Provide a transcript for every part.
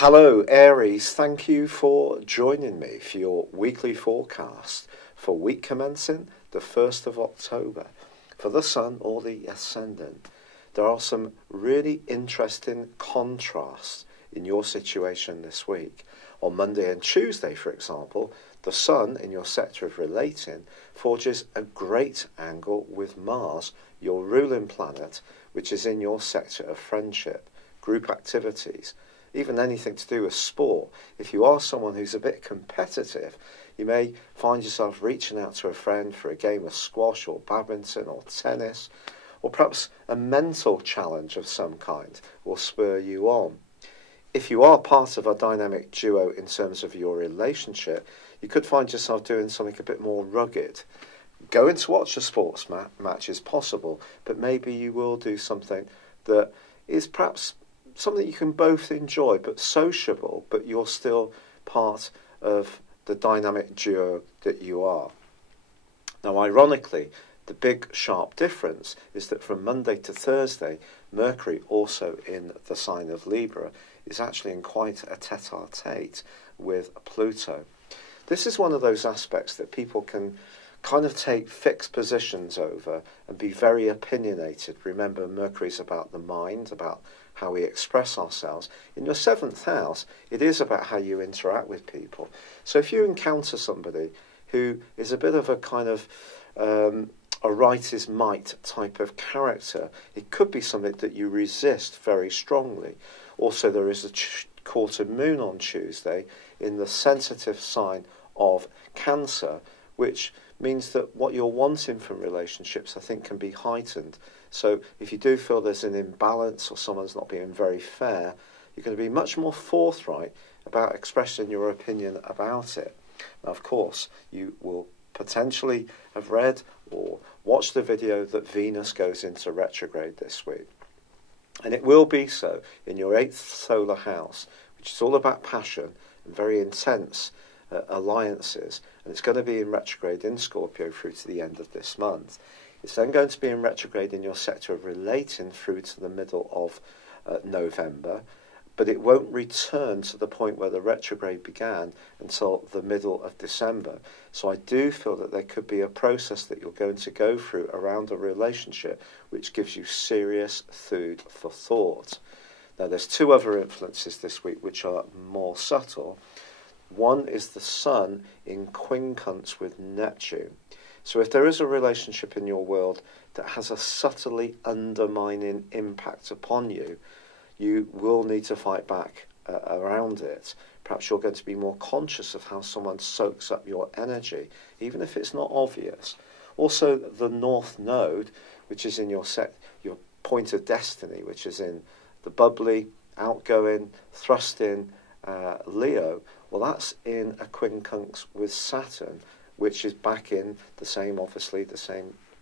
Hello Aries, thank you for joining me for your weekly forecast for week commencing the 1st of October. For the Sun or the Ascendant, there are some really interesting contrasts in your situation this week. On Monday and Tuesday, for example, the Sun in your sector of relating forges a great angle with Mars, your ruling planet, which is in your sector of friendship, group activities, even anything to do with sport. If you are someone who's a bit competitive, you may find yourself reaching out to a friend for a game of squash or badminton or tennis, or perhaps a mental challenge of some kind will spur you on. If you are part of a dynamic duo in terms of your relationship, you could find yourself doing something a bit more rugged. Going to watch a sports match is possible, but maybe you will do something that is perhaps something you can both enjoy, but sociable, but you're still part of the dynamic duo that you are. Now, ironically, the big sharp difference is that from Monday to Thursday, Mercury, also in the sign of Libra, is actually in quite a tete-a-tete with Pluto. This is one of those aspects that people can kind of take fixed positions over and be very opinionated. Remember, Mercury's about the mind, about how we express ourselves. In your 7th house, it is about how you interact with people. So if you encounter somebody who is a bit of a kind of a right is might type of character, it could be something that you resist very strongly. Also, there is a quarter moon on Tuesday in the sensitive sign of Cancer, which means that what you're wanting from relationships, I think, can be heightened. So if you do feel there's an imbalance or someone's not being very fair, you're going to be much more forthright about expressing your opinion about it. Now, of course, you will potentially have read or watched the video that Venus goes into retrograde this week. And it will be so in your 8th solar house, which is all about passion and very intense alliances, and it's going to be in retrograde in Scorpio through to the end of this month. It's then going to be in retrograde in your sector of relating through to the middle of November, but it won't return to the point where the retrograde began until the middle of December. So I do feel that there could be a process that you're going to go through around a relationship which gives you serious food for thought. Now, there's 2 other influences this week which are more subtle. One is the Sun in quincunx with Neptune. So if there is a relationship in your world that has a subtly undermining impact upon you, you will need to fight back around it. Perhaps you're going to be more conscious of how someone soaks up your energy, even if it's not obvious. Also, the North Node, which is in your point of destiny, which is in the bubbly, outgoing, thrusting Leo, well, that's in a quincunx with Saturn, which is back in the same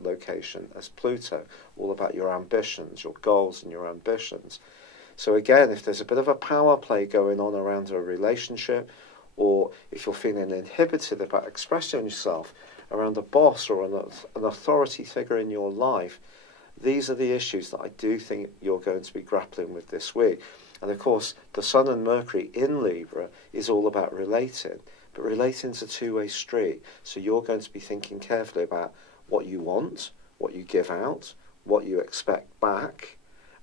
location as Pluto, all about your ambitions, your goals and your ambitions. So again, if there's a bit of a power play going on around a relationship, or if you're feeling inhibited about expressing yourself around a boss or an authority figure in your life, these are the issues that I do think you're going to be grappling with this week. And of course, the Sun and Mercury in Libra is all about relating. But relating's a two-way street. So you're going to be thinking carefully about what you want, what you give out, what you expect back.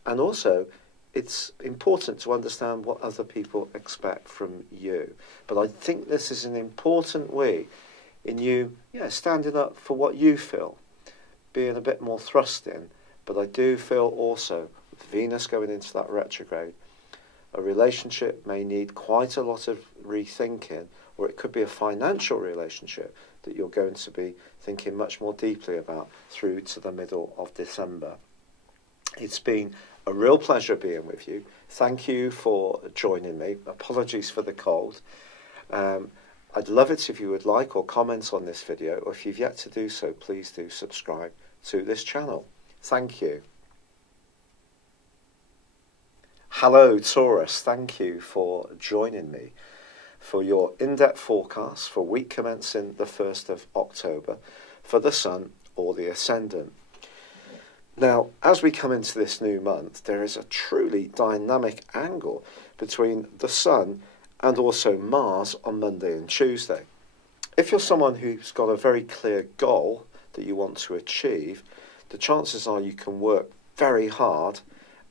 And also, it's important to understand what other people expect from you. But I think this is an important way in you, standing up for what you feel, being a bit more thrusting. But I do feel also, with Venus going into that retrograde, a relationship may need quite a lot of rethinking, or it could be a financial relationship that you're going to be thinking much more deeply about through to the middle of December. It's been a real pleasure being with you. Thank you for joining me. Apologies for the cold. I'd love it if you would like or comment on this video, or if you've yet to do so, please do subscribe to this channel. Thank you. Hello Taurus, thank you for joining me for your in-depth forecast for week commencing the 1st of October for the Sun or the Ascendant. Now, as we come into this new month, there is a truly dynamic angle between the Sun and also Mars on Monday and Tuesday. If you're someone who's got a very clear goal that you want to achieve, the chances are you can work very hard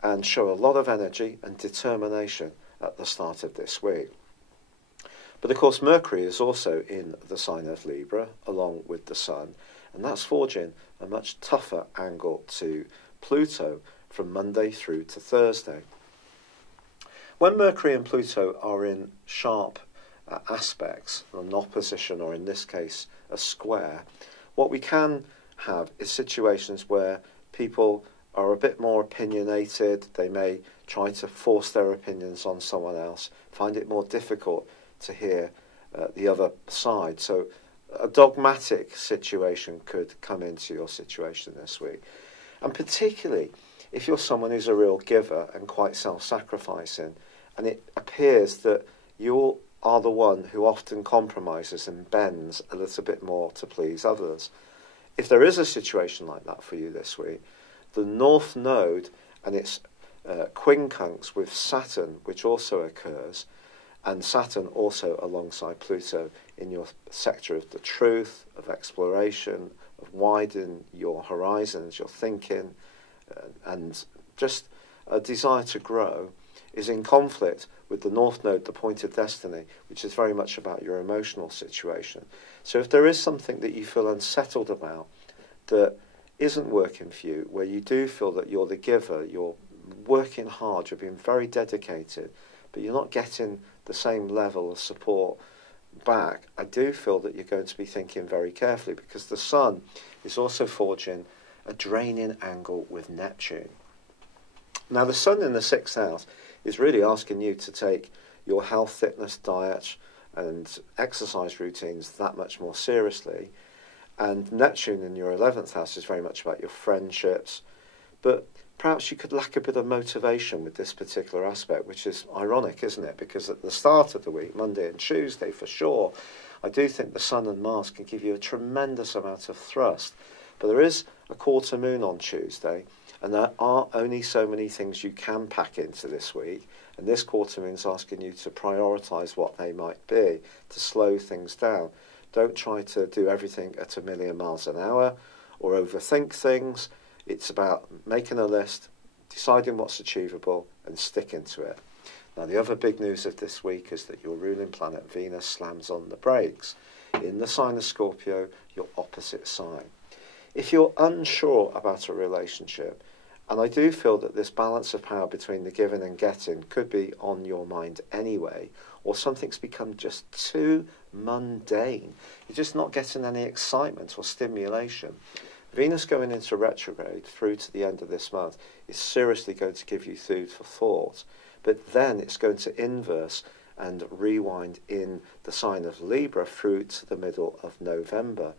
and show a lot of energy and determination at the start of this week. But of course, Mercury is also in the sign of Libra, along with the Sun, and that's forging a much tougher angle to Pluto from Monday through to Thursday. When Mercury and Pluto are in sharp aspects, an opposition, or in this case, a square, what we can have is situations where people are a bit more opinionated. They may try to force their opinions on someone else, find it more difficult to hear the other side. So a dogmatic situation could come into your situation this week. And particularly if you're someone who's a real giver and quite self-sacrificing, and it appears that you are the one who often compromises and bends a little bit more to please others. If there is a situation like that for you this week, the North Node and its quincunx with Saturn, which also occurs, and Saturn also alongside Pluto in your sector of the truth, of exploration, of widening your horizons, your thinking, and just a desire to grow, is in conflict with the North Node, the point of destiny, which is very much about your emotional situation. So if there is something that you feel unsettled about that isn't working for you, where you do feel that you're the giver, you're working hard, you're being very dedicated, but you're not getting the same level of support back, I do feel that you're going to be thinking very carefully, because the Sun is also forging a draining angle with Neptune. Now, the Sun in the 6th house is really asking you to take your health, fitness, diet and exercise routines that much more seriously. And Neptune in your 11th house is very much about your friendships. But perhaps you could lack a bit of motivation with this particular aspect, which is ironic, isn't it? Because at the start of the week, Monday and Tuesday for sure, I do think the Sun and Mars can give you a tremendous amount of thrust. But there is a quarter moon on Tuesday, and there are only so many things you can pack into this week. And this quarter moon is asking you to prioritise what they might be, to slow things down. Don't try to do everything at 1,000,000 miles an hour or overthink things. It's about making a list, deciding what's achievable and sticking to it. Now, the other big news of this week is that your ruling planet Venus slams on the brakes in the sign of Scorpio, your opposite sign. If you're unsure about a relationship, and I do feel that this balance of power between the giving and getting could be on your mind anyway, or something's become just too mundane, you're just not getting any excitement or stimulation, Venus going into retrograde through to the end of this month is seriously going to give you food for thought. But then it's going to inverse and rewind in the sign of Libra through to the middle of November.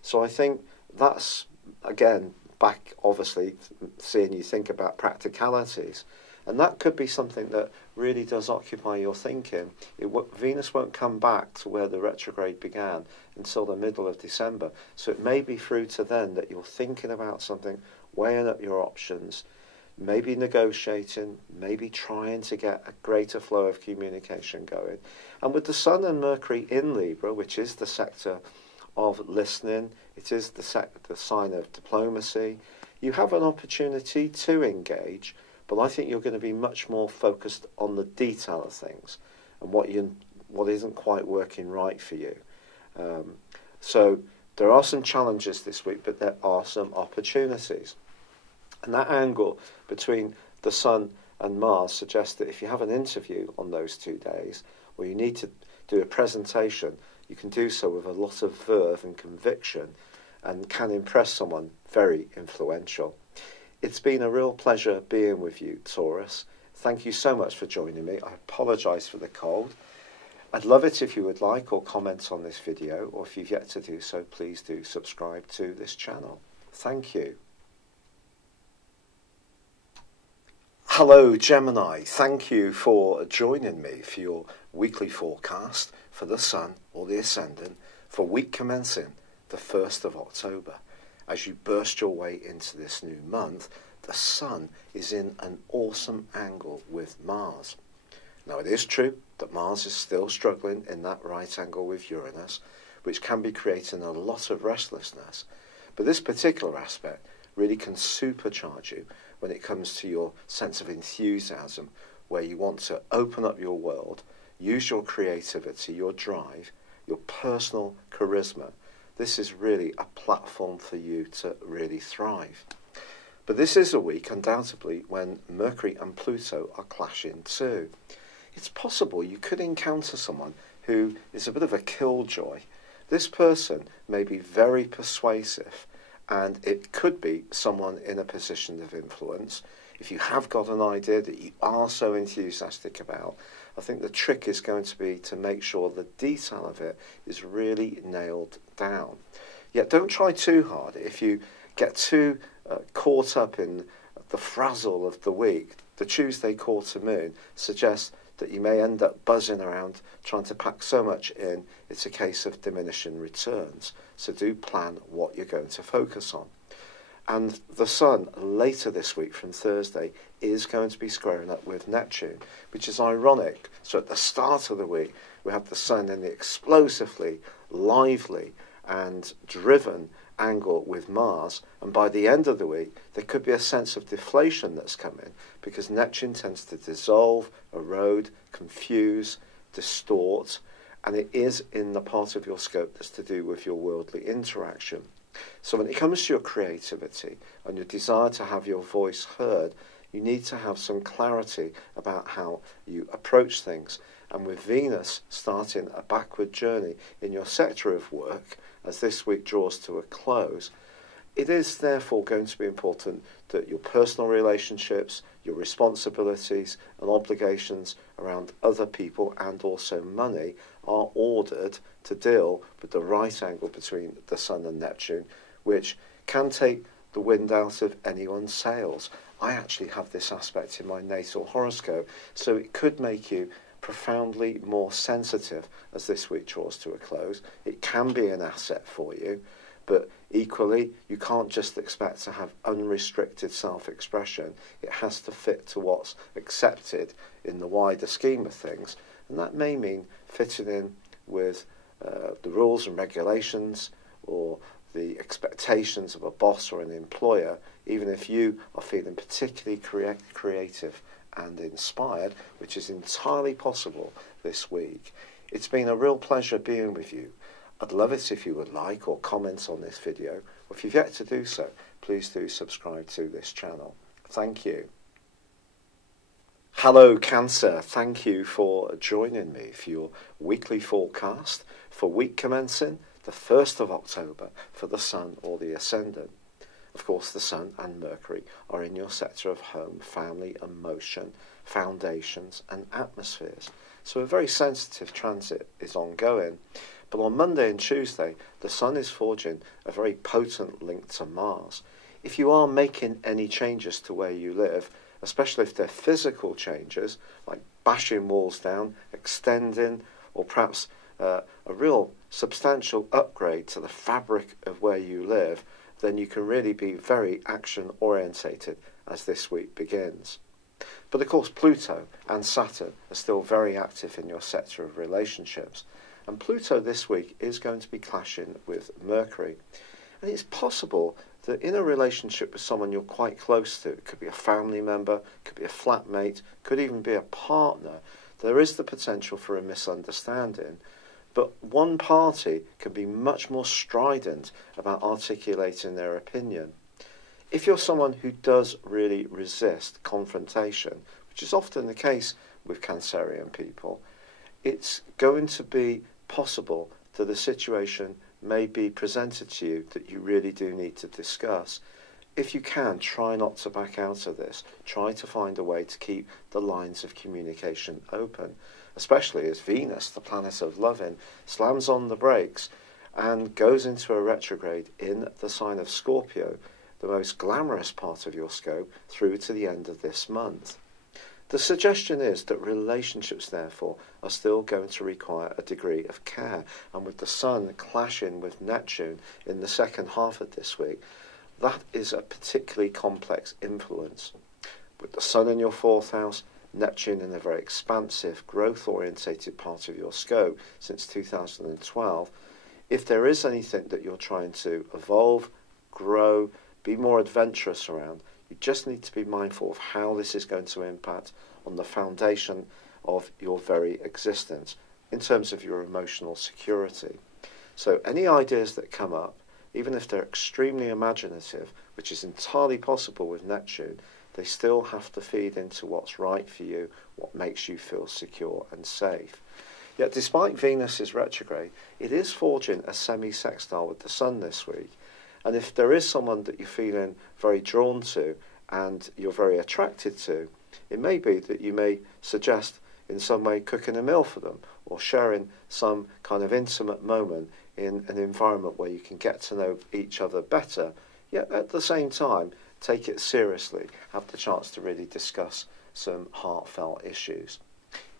So I think that's, again, back obviously seeing you think about practicalities. And that could be something that really does occupy your thinking. Venus won't come back to where the retrograde began until the middle of December. So it may be through to then that you're thinking about something, weighing up your options, maybe negotiating, maybe trying to get a greater flow of communication going. And with the Sun and Mercury in Libra, which is the sector of listening, it is the sign of diplomacy, you have an opportunity to engage, but I think you're going to be much more focused on the detail of things and what isn't quite working right for you. So there are some challenges this week, but there are some opportunities. And that angle between the Sun and Mars suggests that if you have an interview on those 2 days, or you need to do a presentation, you can do so with a lot of verve and conviction and can impress someone very influential. It's been a real pleasure being with you, Taurus. Thank you so much for joining me. I apologise for the cold. I'd love it if you would like or comment on this video, or if you've yet to do so, please do subscribe to this channel. Thank you. Hello, Gemini. Thank you for joining me for your weekly forecast for the Sun or the Ascendant for week commencing the 1st of October. as you burst your way into this new month, the Sun is in an awesome angle with Mars. Now, it is true that Mars is still struggling in that right angle with Uranus, which can be creating a lot of restlessness. But this particular aspect really can supercharge you when it comes to your sense of enthusiasm, where you want to open up your world, use your creativity, your drive, your personal charisma. This is really a platform for you to really thrive. But this is a week, undoubtedly, when Mercury and Pluto are clashing too. It's possible you could encounter someone who is a bit of a killjoy. This person may be very persuasive, and it could be someone in a position of influence. If you have got an idea that you are so enthusiastic about, I think the trick is going to be to make sure the detail of it is really nailed down. Yet don't try too hard. If you get too caught up in the frazzle of the week, the Tuesday quarter moon suggests that you may end up buzzing around trying to pack so much in, it's a case of diminishing returns. So do plan what you're going to focus on. And the Sun, later this week from Thursday, is going to be squaring up with Neptune, which is ironic. So at the start of the week, we have the Sun in the explosively, lively and driven angle with Mars, and by the end of the week there could be a sense of deflation that's coming, because Neptune tends to dissolve, erode, confuse, distort, and it is in the part of your scope that's to do with your worldly interaction. So when it comes to your creativity and your desire to have your voice heard, you need to have some clarity about how you approach things. And with Venus starting a backward journey in your sector of work, as this week draws to a close, it is therefore going to be important that your personal relationships, your responsibilities and obligations around other people and also money are ordered to deal with the right angle between the Sun and Neptune, which can take the wind out of anyone's sails. I actually have this aspect in my natal horoscope, so it could make you profoundly more sensitive as this week draws to a close. It can be an asset for you, but equally you can't just expect to have unrestricted self-expression. It has to fit to what's accepted in the wider scheme of things, and that may mean fitting in with the rules and regulations or the expectations of a boss or an employer, even if you are feeling particularly creative and inspired, which is entirely possible this week. It's been a real pleasure being with you. I'd love it if you would like or comment on this video, or if you've yet to do so, please do subscribe to this channel. Thank you. Hello Cancer, thank you for joining me for your weekly forecast for week commencing the 1st of October for the Sun or the Ascendant. Of course, the Sun and Mercury are in your sector of home, family, emotion, foundations and atmospheres. So a very sensitive transit is ongoing. But on Monday and Tuesday, the Sun is forging a very potent link to Mars. If you are making any changes to where you live, especially if they're physical changes, like bashing walls down, extending, or perhaps a real substantial upgrade to the fabric of where you live, then you can really be very action orientated as this week begins. But of course Pluto and Saturn are still very active in your sector of relationships, and Pluto this week is going to be clashing with Mercury. And it's possible that in a relationship with someone you're quite close to, it could be a family member, could be a flatmate, could even be a partner, there is the potential for a misunderstanding. But one party can be much more strident about articulating their opinion. If you're someone who does really resist confrontation, which is often the case with Cancerian people, it's going to be possible that a situation may be presented to you that you really do need to discuss. If you can, try not to back out of this. Try to find a way to keep the lines of communication open, especially as Venus, the planet of loving, slams on the brakes and goes into a retrograde in the sign of Scorpio, the most glamorous part of your scope, through to the end of this month. The suggestion is that relationships, therefore, are still going to require a degree of care. And with the Sun clashing with Neptune in the second half of this week, that is a particularly complex influence. With the Sun in your fourth house, Neptune in a very expansive, growth-orientated part of your scope since 2012, if there is anything that you're trying to evolve, grow, be more adventurous around, you just need to be mindful of how this is going to impact on the foundation of your very existence in terms of your emotional security. So any ideas that come up, even if they're extremely imaginative, which is entirely possible with Neptune, they still have to feed into what's right for you, what makes you feel secure and safe. Yet despite Venus's retrograde, it is forging a semi-sextile with the Sun this week. And if there is someone that you're feeling very drawn to and you're very attracted to, it may be that you may suggest in some way cooking a meal for them or sharing some kind of intimate moment in an environment where you can get to know each other better, yet at the same time take it seriously, have the chance to really discuss some heartfelt issues.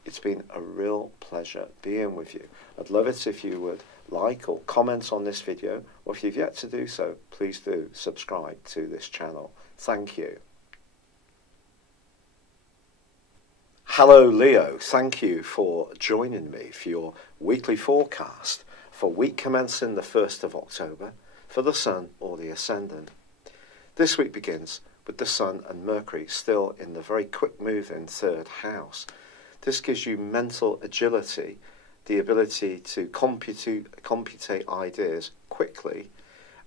It's been a real pleasure being with you. I'd love it if you would like or comment on this video, or if you've yet to do so, please do subscribe to this channel. Thank you. Hello Leo, thank you for joining me for your weekly forecast for week commencing the 1st of October for the Sun or the Ascendant. This week begins with the Sun and Mercury still in the very quick moving third house. This gives you mental agility, the ability to computate ideas quickly,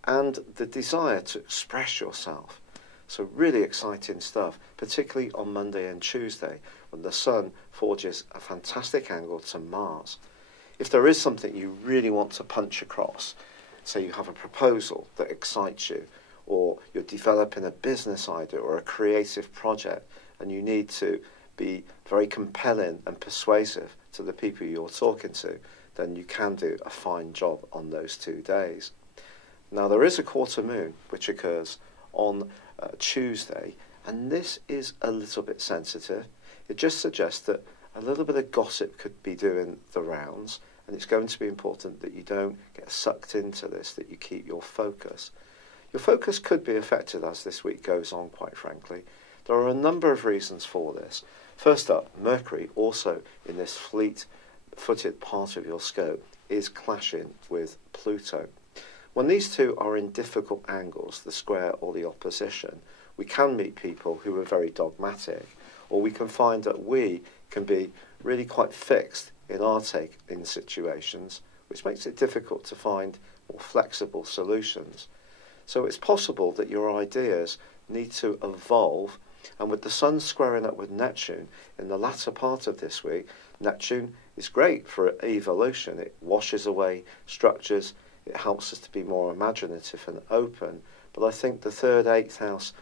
and the desire to express yourself. So really exciting stuff, particularly on Monday and Tuesday, when the Sun forges a fantastic angle to Mars. If there is something you really want to punch across, say you have a proposal that excites you, or you're developing a business idea or a creative project, and you need to be very compelling and persuasive to the people you're talking to, then you can do a fine job on those 2 days. Now there is a quarter moon which occurs on Tuesday, and this is a little bit sensitive. It just suggests that a little bit of gossip could be doing the rounds, and it's going to be important that you don't get sucked into this, that you keep your focus. Your focus could be affected as this week goes on, quite frankly. There are a number of reasons for this. First up, Mercury, also in this fleet-footed part of your scope, is clashing with Pluto. When these two are in difficult angles, the square or the opposition, we can meet people who are very dogmatic, or we can find that we can be really quite fixed in our take in situations, which makes it difficult to find more flexible solutions. So it's possible that your ideas need to evolve, and with the Sun squaring up with Neptune in the latter part of this week, Neptune is great for evolution. It washes away structures, it helps us to be more imaginative and open, but I think the 3rd, 8th house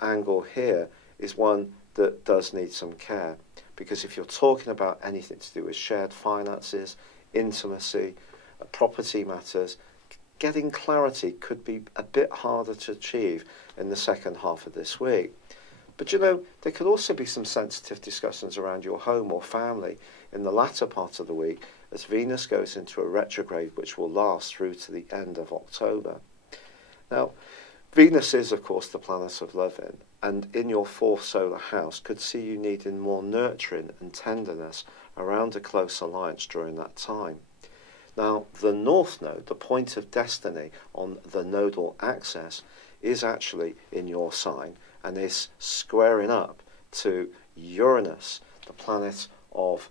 angle here is one that does need some care, because if you're talking about anything to do with shared finances, intimacy, property matters, getting clarity could be a bit harder to achieve in the second half of this week. But you know, there could also be some sensitive discussions around your home or family in the latter part of the week as Venus goes into a retrograde which will last through to the end of October. Now, Venus is, of course, the planet of loving, and in your 4th solar house could see you needing more nurturing and tenderness around a close alliance during that time. Now, the North Node, the point of destiny on the nodal axis, is actually in your sign and is squaring up to Uranus, the planet of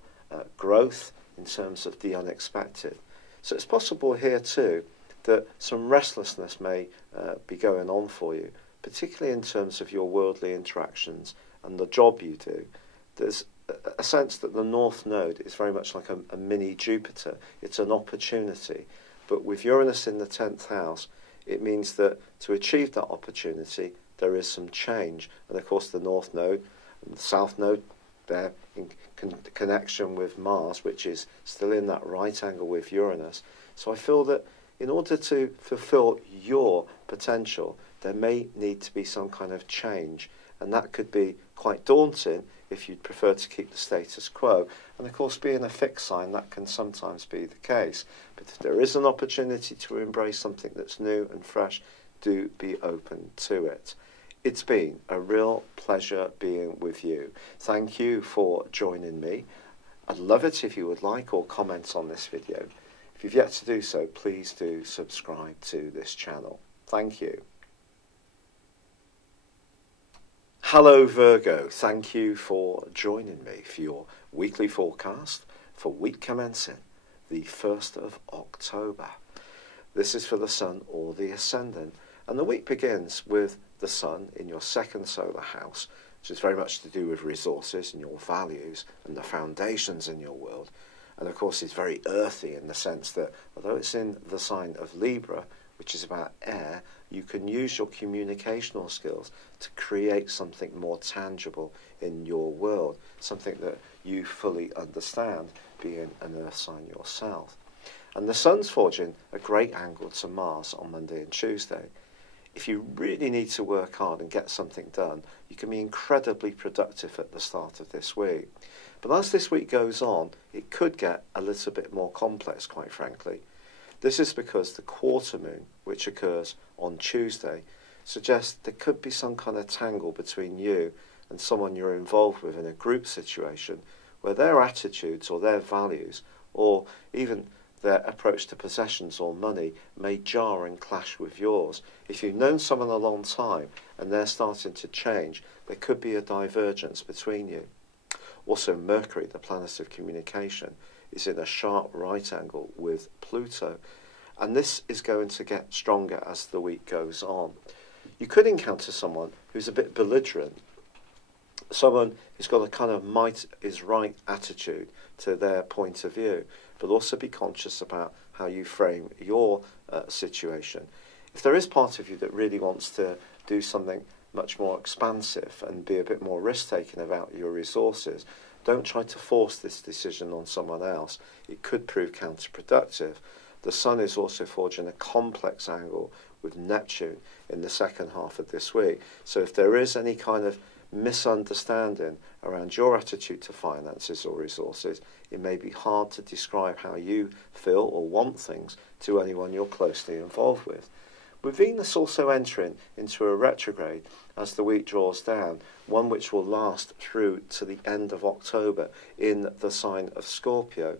growth in terms of the unexpected. So it's possible here too that some restlessness may be going on for you, particularly in terms of your worldly interactions and the job you do. There's a sense that the North Node is very much like a mini Jupiter. It's an opportunity. But with Uranus in the 10th house, it means that to achieve that opportunity, there is some change. And of course, the North Node and the South Node, they're in connection with Mars, which is still in that right angle with Uranus. So I feel that in order to fulfill your potential, there may need to be some kind of change, and that could be quite daunting if you'd prefer to keep the status quo. And of course, being a fixed sign, that can sometimes be the case. But if there is an opportunity to embrace something that's new and fresh, do be open to it. It's been a real pleasure being with you. Thank you for joining me. I'd love it if you would like or comment on this video. If you've yet to do so, please do subscribe to this channel. Thank you. Hello Virgo, thank you for joining me for your weekly forecast for week commencing the 1st of October. This is for the Sun or the Ascendant, and the week begins with the Sun in your second solar house, which is very much to do with resources and your values and the foundations in your world. And of course it's very earthy in the sense that although it's in the sign of Libra, which is about air, you can use your communicational skills to create something more tangible in your world, something that you fully understand, being an earth sign yourself. And the Sun's forging a great angle to Mars on Monday and Tuesday. If you really need to work hard and get something done, you can be incredibly productive at the start of this week. But as this week goes on, it could get a little bit more complex, quite frankly. This is because the quarter moon, which occurs on Tuesday, suggests there could be some kind of tangle between you and someone you're involved with in a group situation where their attitudes or their values or even their approach to possessions or money may jar and clash with yours. If you've known someone a long time and they're starting to change, there could be a divergence between you. Also, Mercury, the planet of communication, is in a sharp right angle with Pluto, and this is going to get stronger as the week goes on. You could encounter someone who's a bit belligerent, someone who's got a kind of might is right attitude to their point of view, but also be conscious about how you frame your situation. If there is part of you that really wants to do something much more expansive and be a bit more risk-taking about your resources, don't try to force this decision on someone else. It could prove counterproductive. The Sun is also forging a complex angle with Neptune in the second half of this week. So if there is any kind of misunderstanding around your attitude to finances or resources, it may be hard to describe how you feel or want things to anyone you're closely involved with. With Venus also entering into a retrograde as the week draws down, one which will last through to the end of October in the sign of Scorpio,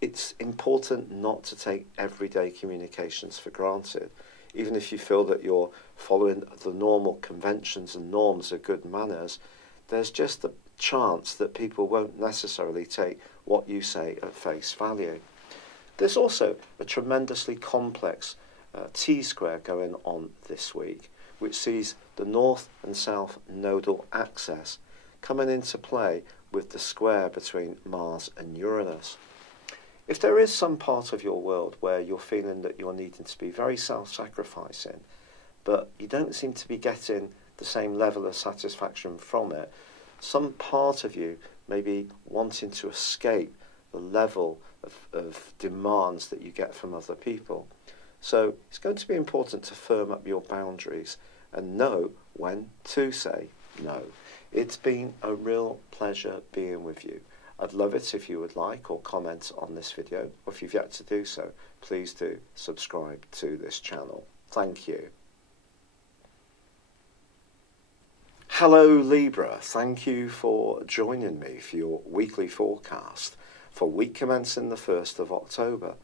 it's important not to take everyday communications for granted. Even if you feel that you're following the normal conventions and norms of good manners, there's just a chance that people won't necessarily take what you say at face value. There's also a tremendously complex T-square going on this week, which sees the north and south nodal axis coming into play with the square between Mars and Uranus. If there is some part of your world where you're feeling that you're needing to be very self-sacrificing, but you don't seem to be getting the same level of satisfaction from it, some part of you may be wanting to escape the level of demands that you get from other people. So it's going to be important to firm up your boundaries and know when to say no. It's been a real pleasure being with you. I'd love it if you would like or comment on this video, or if you've yet to do so, please do subscribe to this channel. Thank you. Hello Libra, thank you for joining me for your weekly forecast for week commencing the 1st of October.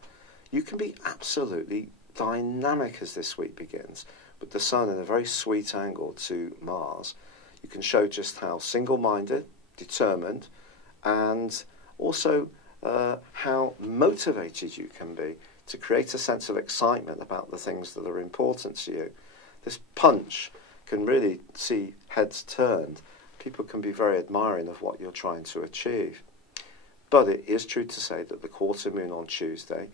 You can be absolutely dynamic as this week begins, with the Sun in a very sweet angle to Mars. You can show just how single-minded, determined, and also how motivated you can be to create a sense of excitement about the things that are important to you. This punch can really see heads turned. People can be very admiring of what you're trying to achieve. But it is true to say that the quarter moon on Tuesday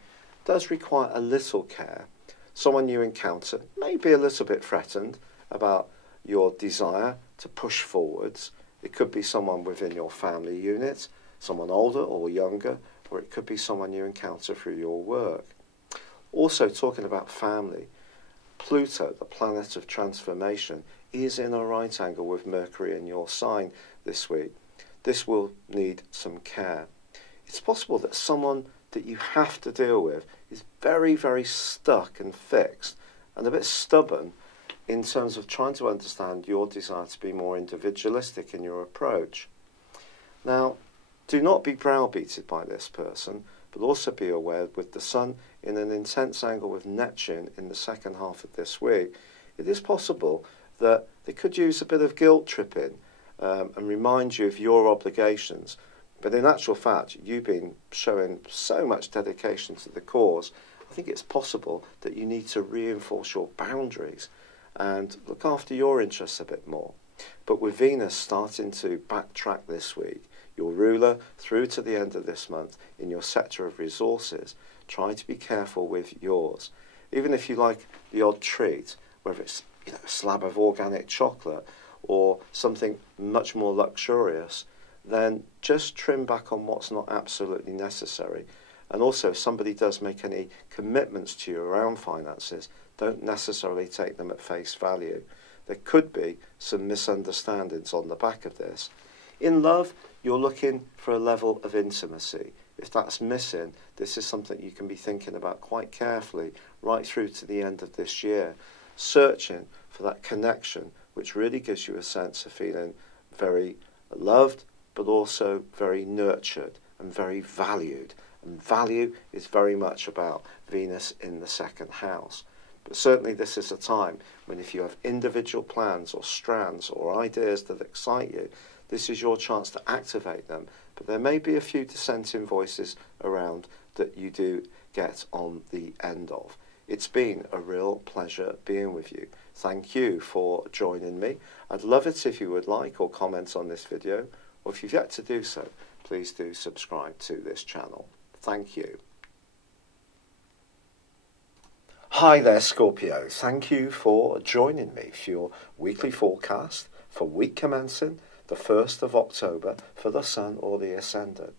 does require a little care. Someone you encounter may be a little bit threatened about your desire to push forwards. It could be someone within your family unit, someone older or younger, or it could be someone you encounter through your work. Also, talking about family, Pluto, the planet of transformation, is in a right angle with Mercury in your sign this week. This will need some care. It's possible that someone that you have to deal with is very, very stuck and fixed and a bit stubborn in terms of trying to understand your desire to be more individualistic in your approach. Now, do not be browbeated by this person, but also be aware with the Sun in an intense angle with Neptune in the second half of this week, it is possible that they could use a bit of guilt tripping and remind you of your obligations. But in actual fact, you've been showing so much dedication to the cause, I think it's possible that you need to reinforce your boundaries and look after your interests a bit more. But with Venus starting to backtrack this week, your ruler through to the end of this month in your sector of resources, try to be careful with yours. Even if you like the odd treat, whether it's a slab of organic chocolate or something much more luxurious, then just trim back on what's not absolutely necessary. And also, if somebody does make any commitments to you around finances, don't necessarily take them at face value. There could be some misunderstandings on the back of this. In love, you're looking for a level of intimacy. If that's missing, this is something you can be thinking about quite carefully right through to the end of this year, searching for that connection which really gives you a sense of feeling very loved, but also very nurtured and very valued. And value is very much about Venus in the second house. But certainly this is a time when if you have individual plans or strands or ideas that excite you, this is your chance to activate them. But there may be a few dissenting voices around that you do get on the end of. It's been a real pleasure being with you. Thank you for joining me. I'd love it if you would like or comment on this video, or if you've yet to do so, please do subscribe to this channel. Thank you. Hi there, Scorpio. Thank you for joining me for your weekly forecast for week commencing the 1st of October for the Sun or the Ascendant.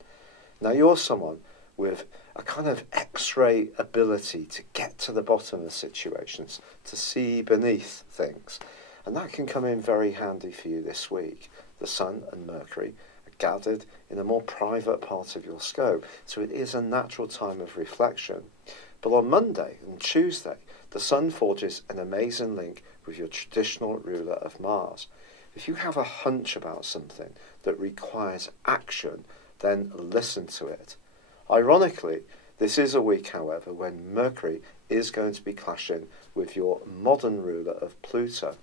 Now, you're someone with a kind of X-ray ability to get to the bottom of situations, to see beneath things. And that can come in very handy for you this week. The Sun and Mercury are gathered in a more private part of your scope, so it is a natural time of reflection. But on Monday and Tuesday, the Sun forges an amazing link with your traditional ruler of Mars. If you have a hunch about something that requires action, then listen to it. Ironically, this is a week, however, when Mercury is going to be clashing with your modern ruler of Pluto.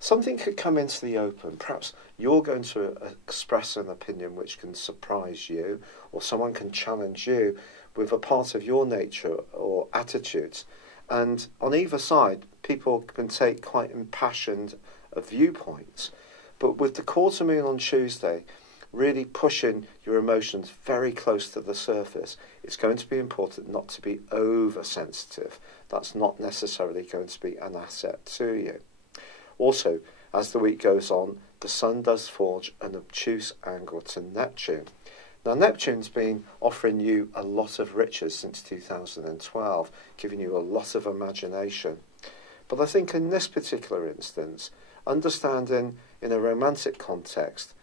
Something could come into the open. Perhaps you're going to express an opinion which can surprise you, or someone can challenge you with a part of your nature or attitudes. And on either side, people can take quite impassioned viewpoints. But with the quarter moon on Tuesday really pushing your emotions very close to the surface, it's going to be important not to be oversensitive. That's not necessarily going to be an asset to you. Also, as the week goes on, the Sun does forge an obtuse angle to Neptune. Now, Neptune's been offering you a lot of riches since 2012, giving you a lot of imagination. But I think in this particular instance, understanding in a romantic context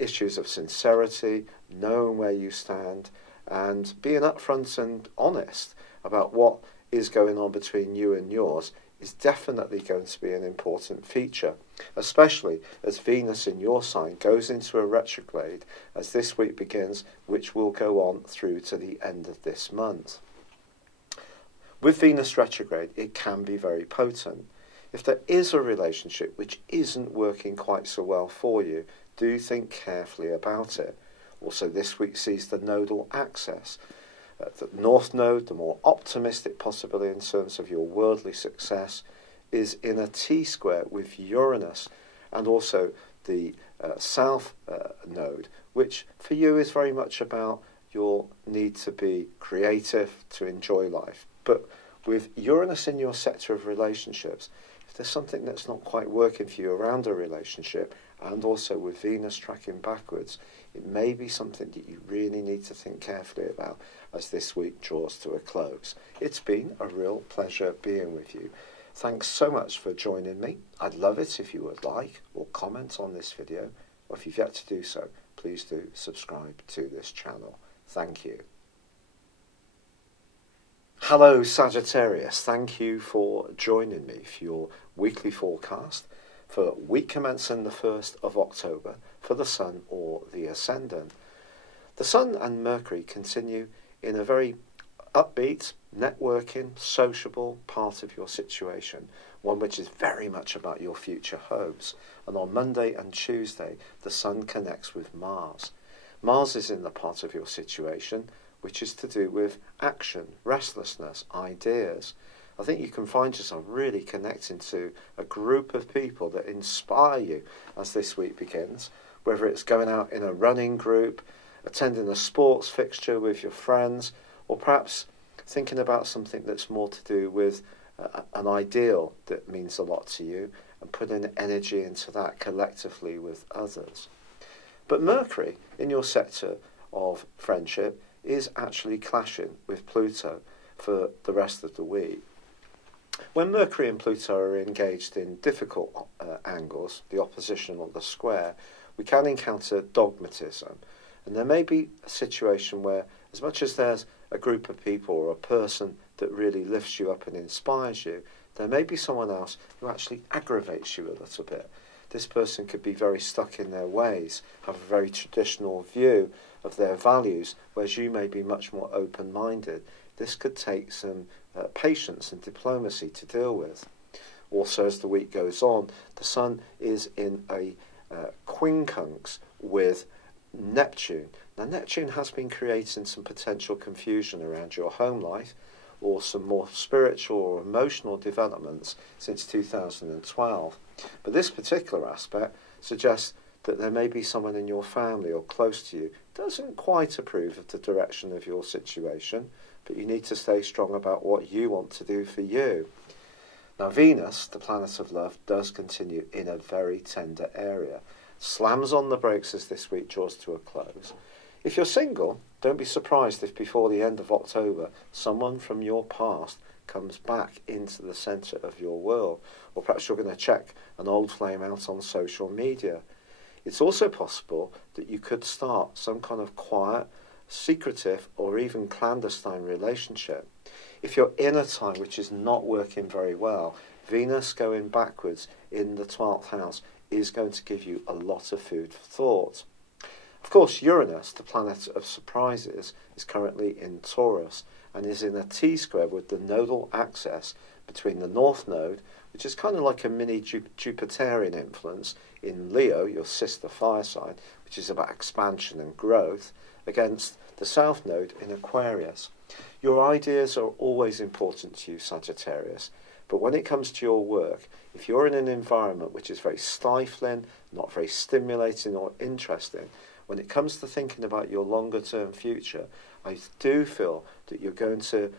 issues of sincerity, knowing where you stand, and being upfront and honest about what is going on between you and yours is definitely going to be an important feature, especially as Venus in your sign goes into a retrograde as this week begins, which will go on through to the end of this month. With Venus retrograde, it can be very potent. If there is a relationship which isn't working quite so well for you, do think carefully about it. Also, this week sees the nodal axis. The North Node, the more optimistic possibility in terms of your worldly success, is in a T-square with Uranus, and also the South Node, which for you is very much about your need to be creative, to enjoy life. But with Uranus in your sector of relationships, if there's something that's not quite working for you around a relationship, and also with Venus tracking backwards, it may be something that you really need to think carefully about as this week draws to a close. It's been a real pleasure being with you. Thanks so much for joining me. I'd love it if you would like or comment on this video, or if you've yet to do so, please do subscribe to this channel. Thank you. Hello Sagittarius, thank you for joining me for your weekly forecast for week commencing the 1st of October for the Sun or the Ascendant. The Sun and Mercury continue in a very upbeat, networking, sociable part of your situation, one which is very much about your future hopes. And on Monday and Tuesday, the Sun connects with Mars. Mars is in the part of your situation which is to do with action, restlessness, ideas. I think you can find yourself really connecting to a group of people that inspire you as this week begins, whether it's going out in a running group, attending a sports fixture with your friends, or perhaps thinking about something that's more to do with an ideal that means a lot to you and putting energy into that collectively with others. But Mercury, in your sector of friendship, is actually clashing with Pluto for the rest of the week. When Mercury and Pluto are engaged in difficult angles, the opposition or the square, we can encounter dogmatism. And there may be a situation where, as much as there's a group of people or a person that really lifts you up and inspires you, there may be someone else who actually aggravates you a little bit. This person could be very stuck in their ways, have a very traditional view of their values, whereas you may be much more open-minded. This could take some patience and diplomacy to deal with. Also, as the week goes on, the Sun is in a quincunx with Neptune. Now, Neptune has been creating some potential confusion around your home life or some more spiritual or emotional developments since 2012. But this particular aspect suggests that there may be someone in your family or close to you doesn't quite approve of the direction of your situation, but you need to stay strong about what you want to do for you. Now, Venus, the planet of love, does continue in a very tender area. Slams on the brakes as this week draws to a close. If you're single, don't be surprised if before the end of October, someone from your past comes back into the centre of your world. Or perhaps you're going to check an old flame out on social media. It's also possible that you could start some kind of quiet, secretive, or even clandestine relationship. If you're in a time which is not working very well, Venus going backwards in the 12th house is going to give you a lot of food for thought. Of course, Uranus, the planet of surprises, is currently in Taurus and is in a T-square with the nodal axis between the North Node, which is kind of like a mini Jupiterian influence, in Leo, your sister fire sign, which is about expansion and growth, against the South Node in Aquarius. Your ideas are always important to you, Sagittarius, but when it comes to your work, if you're in an environment which is very stifling, not very stimulating or interesting, when it comes to thinking about your longer term future, I do feel that you're going to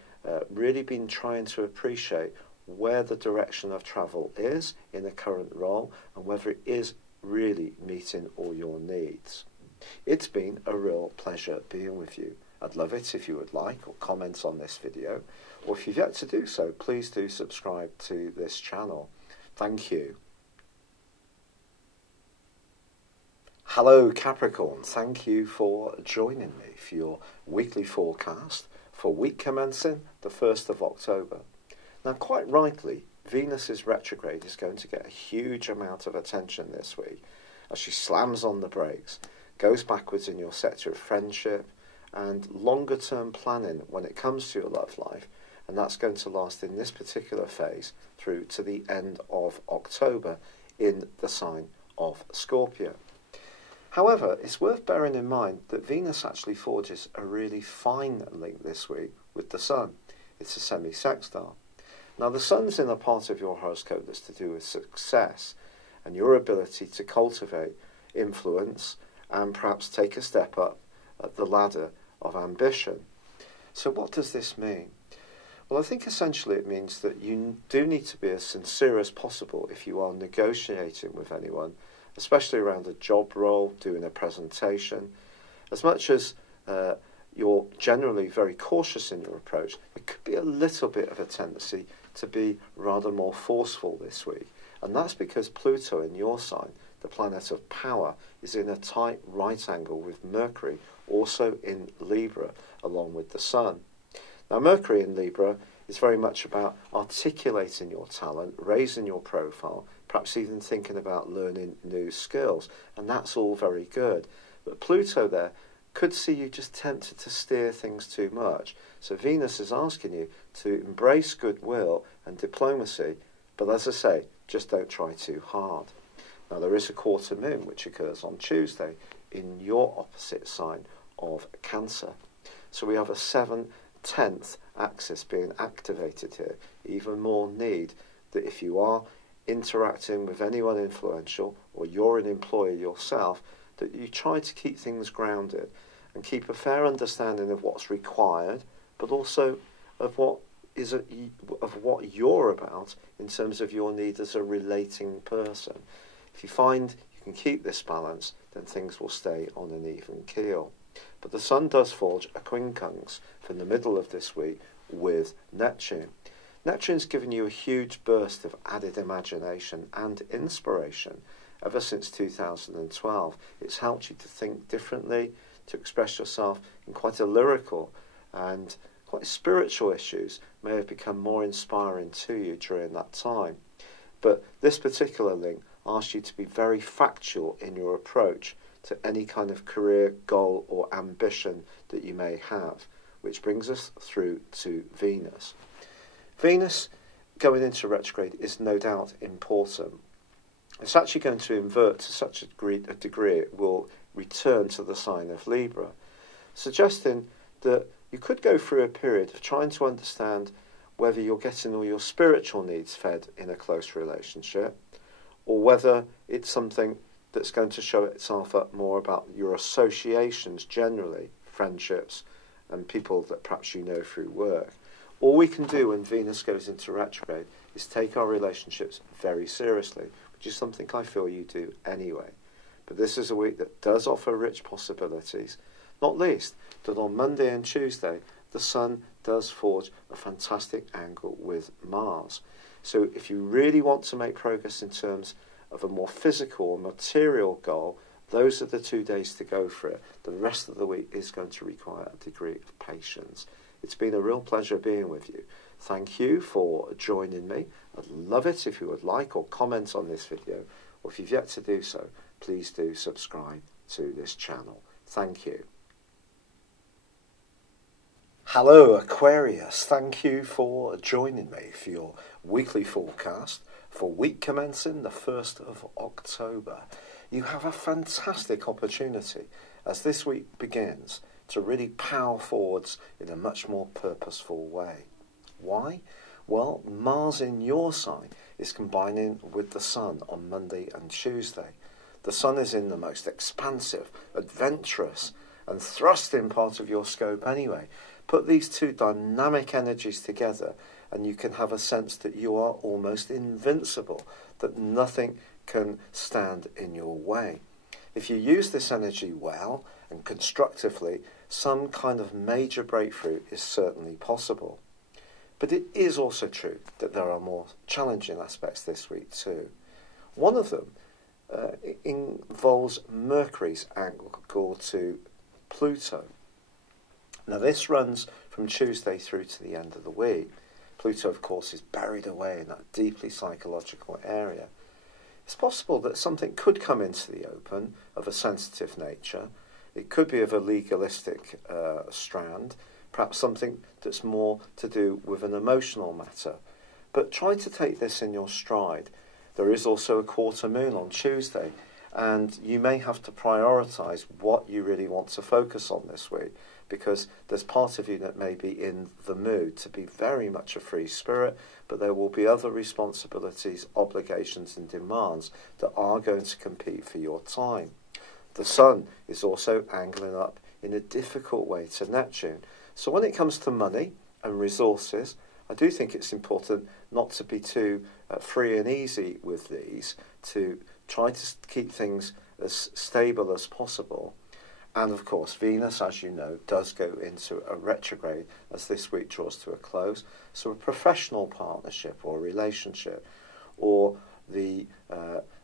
really be trying to appreciate where the direction of travel is in the current role and whether it is really meeting all your needs. It's been a real pleasure being with you. I'd love it if you would like or comment on this video, or if you've yet to do so, please do subscribe to this channel. Thank you. Hello Capricorn, thank you for joining me for your weekly forecast for week commencing the 1st of October. Now, quite rightly, Venus's retrograde is going to get a huge amount of attention this week as she slams on the brakes, goes backwards in your sector of friendship and longer term planning when it comes to your love life, and that's going to last in this particular phase through to the end of October in the sign of Scorpio. However, it's worth bearing in mind that Venus actually forges a really fine link this week with the Sun. It's a semi-sextile. Now, the Sun's in a part of your horoscope that's to do with success and your ability to cultivate influence and perhaps take a step up the ladder of ambition. So what does this mean? Well, I think essentially it means that you do need to be as sincere as possible if you are negotiating with anyone, especially around a job role, doing a presentation. As much as you're generally very cautious in your approach, there could be a little bit of a tendency to be rather more forceful this week. And that's because Pluto in your sign, the planet of power, is in a tight right angle with Mercury, also in Libra, along with the Sun. Now, Mercury in Libra is very much about articulating your talent, raising your profile, perhaps even thinking about learning new skills. And that's all very good. But Pluto there could see you just tempted to steer things too much. So Venus is asking you to embrace goodwill and diplomacy, but as I say, just don't try too hard. Now, there is a quarter moon which occurs on Tuesday in your opposite sign of Cancer. So we have a 7/10 axis being activated here. Even more need that if you are interacting with anyone influential or you're an employer yourself, that you try to keep things grounded and keep a fair understanding of what's required, but also of what you're about in terms of your need as a relating person. If you find you can keep this balance, then things will stay on an even keel. But the Sun does forge a quincunx from the middle of this week with Neptune. Neptune's given you a huge burst of added imagination and inspiration ever since 2012. It's helped you to think differently, to express yourself in quite a lyrical and quite spiritual issues may have become more inspiring to you during that time. But this particular link asks you to be very factual in your approach to any kind of career goal or ambition that you may have, which brings us through to Venus. Venus going into retrograde is no doubt important. It's actually going to invert to such a degree it will return to the sign of Libra, suggesting that you could go through a period of trying to understand whether you're getting all your spiritual needs fed in a close relationship, or whether it's something that's going to show itself up more about your associations generally, friendships, and people that perhaps you know through work. All we can do when Venus goes into retrograde is take our relationships very seriously, which is something I feel you do anyway. But this is a week that does offer rich possibilities, not least that on Monday and Tuesday, the Sun does forge a fantastic angle with Mars. So if you really want to make progress in terms of a more physical or material goal, those are the 2 days to go for it. The rest of the week is going to require a degree of patience. It's been a real pleasure being with you. Thank you for joining me. I'd love it if you would like or comment on this video, or if you've yet to do so, please do subscribe to this channel. Thank you. Hello Aquarius, thank you for joining me for your weekly forecast for week commencing the 1st of October. You have a fantastic opportunity as this week begins to really power forwards in a much more purposeful way. Why? Well, Mars in your sign is combining with the Sun on Monday and Tuesday. The Sun is in the most expansive, adventurous and thrusting part of your scope anyway. Put these two dynamic energies together and you can have a sense that you are almost invincible, that nothing can stand in your way. If you use this energy well and constructively, some kind of major breakthrough is certainly possible. But it is also true that there are more challenging aspects this week too. One of them involves Mercury's angle to Pluto. Now this runs from Tuesday through to the end of the week. Pluto, of course, is buried away in that deeply psychological area. It's possible that something could come into the open of a sensitive nature. It could be of a legalistic strand, perhaps something that's more to do with an emotional matter. But try to take this in your stride. There is also a quarter moon on Tuesday, and you may have to prioritise what you really want to focus on this week, because there's part of you that may be in the mood to be very much a free spirit, but there will be other responsibilities, obligations and demands that are going to compete for your time. The Sun is also angling up in a difficult way to Neptune. So when it comes to money and resources, I do think it's important not to be too free and easy with these, to try to keep things as stable as possible. And of course, Venus, as you know, does go into a retrograde as this week draws to a close. So a professional partnership or relationship, or the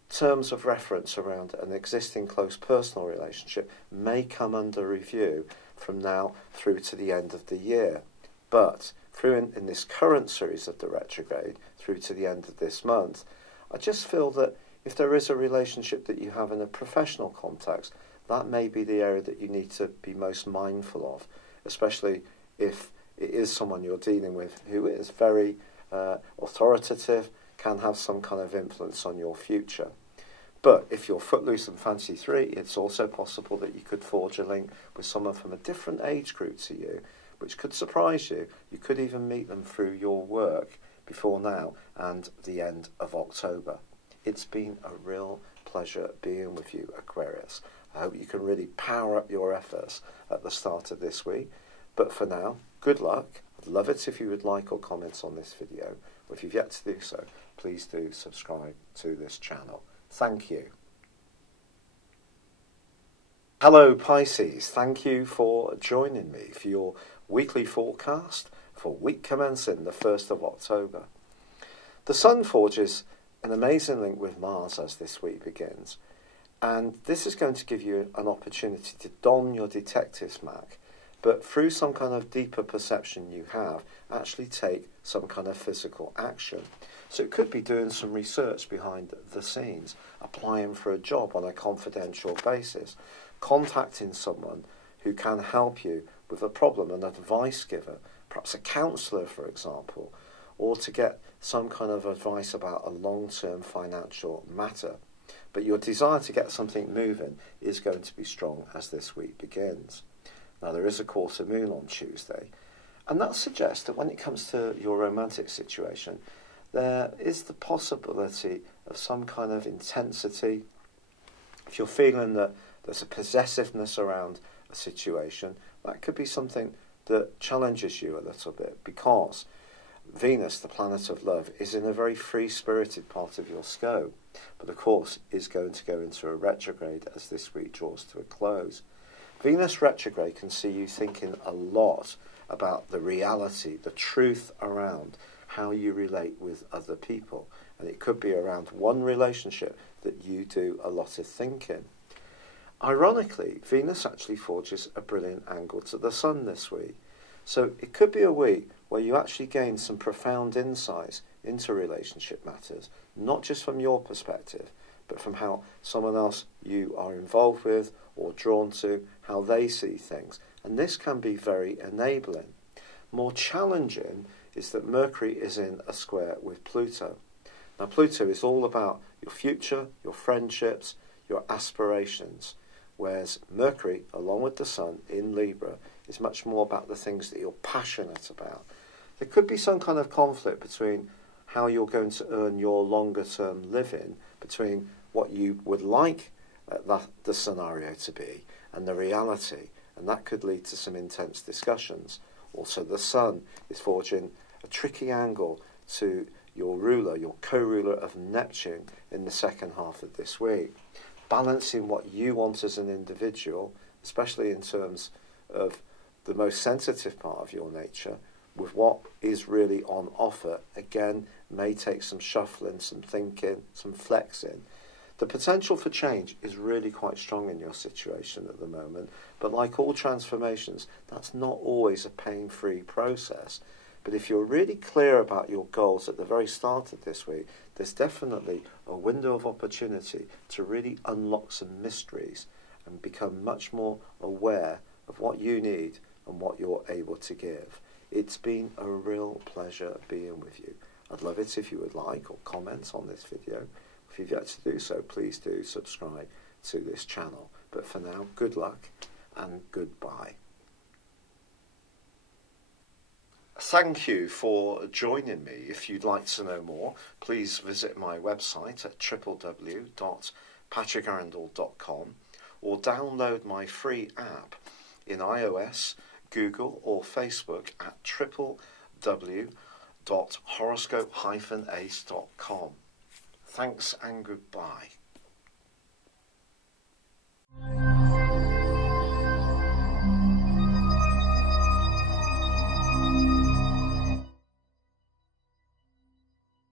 terms of reference around an existing close personal relationship may come under review from now through to the end of the year. But through in this current series of the retrograde, through to the end of this month, I just feel that if there is a relationship that you have in a professional context, that may be the area that you need to be most mindful of, especially if it is someone you're dealing with who is very authoritative, can have some kind of influence on your future. But if you're footloose and fancy free, it's also possible that you could forge a link with someone from a different age group to you, which could surprise you. You could even meet them through your work before now and the end of October. It's been a real pleasure being with you, Aquarius. I hope you can really power up your efforts at the start of this week. But for now, good luck. I'd love it if you would like or comment on this video. Or if you've yet to do so, please do subscribe to this channel. Thank you. Hello Pisces, thank you for joining me for your weekly forecast for week commencing the 1st of October. The Sun forges an amazing link with Mars as this week begins, and this is going to give you an opportunity to don your detective's mask, but through some kind of deeper perception you have, actually take some kind of physical action. So it could be doing some research behind the scenes, applying for a job on a confidential basis, contacting someone who can help you with a problem, an advice giver, perhaps a counsellor, for example, or to get some kind of advice about a long-term financial matter. But your desire to get something moving is going to be strong as this week begins. Now, there is a quarter moon on Tuesday, and that suggests that when it comes to your romantic situation, there is the possibility of some kind of intensity. If you're feeling that there's a possessiveness around a situation, that could be something that challenges you a little bit, because Venus, the planet of love, is in a very free-spirited part of your scope, but of course is going to go into a retrograde as this week draws to a close. Venus retrograde can see you thinking a lot about the reality, the truth around how you relate with other people. And it could be around one relationship that you do a lot of thinking. Ironically, Venus actually forges a brilliant angle to the Sun this week. So it could be a week where you actually gain some profound insights into relationship matters, not just from your perspective, but from how someone else you are involved with or drawn to, how they see things. And this can be very enabling. More challenging is that Mercury is in a square with Pluto. Now, Pluto is all about your future, your friendships, your aspirations, whereas Mercury, along with the Sun in Libra, is much more about the things that you're passionate about. There could be some kind of conflict between how you're going to earn your longer-term living, between what you would like the scenario to be and the reality, and that could lead to some intense discussions. Also, the Sun is forging a tricky angle to your ruler, your co-ruler of Neptune in the second half of this week, balancing what you want as an individual, especially in terms of the most sensitive part of your nature, with what is really on offer. Again, may take some shuffling, some thinking, some flexing. The potential for change is really quite strong in your situation at the moment, but like all transformations, that's not always a pain-free process. But if you're really clear about your goals at the very start of this week, there's definitely a window of opportunity to really unlock some mysteries and become much more aware of what you need and what you're able to give. It's been a real pleasure being with you. I'd love it if you would like or comment on this video. If you've yet to do so, please do subscribe to this channel. But for now, good luck and goodbye. Thank you for joining me. If you'd like to know more, please visit my website at www.patrickarundell.com or download my free app in iOS, Google or Facebook at www.horoscope-ace.com. Thanks and goodbye.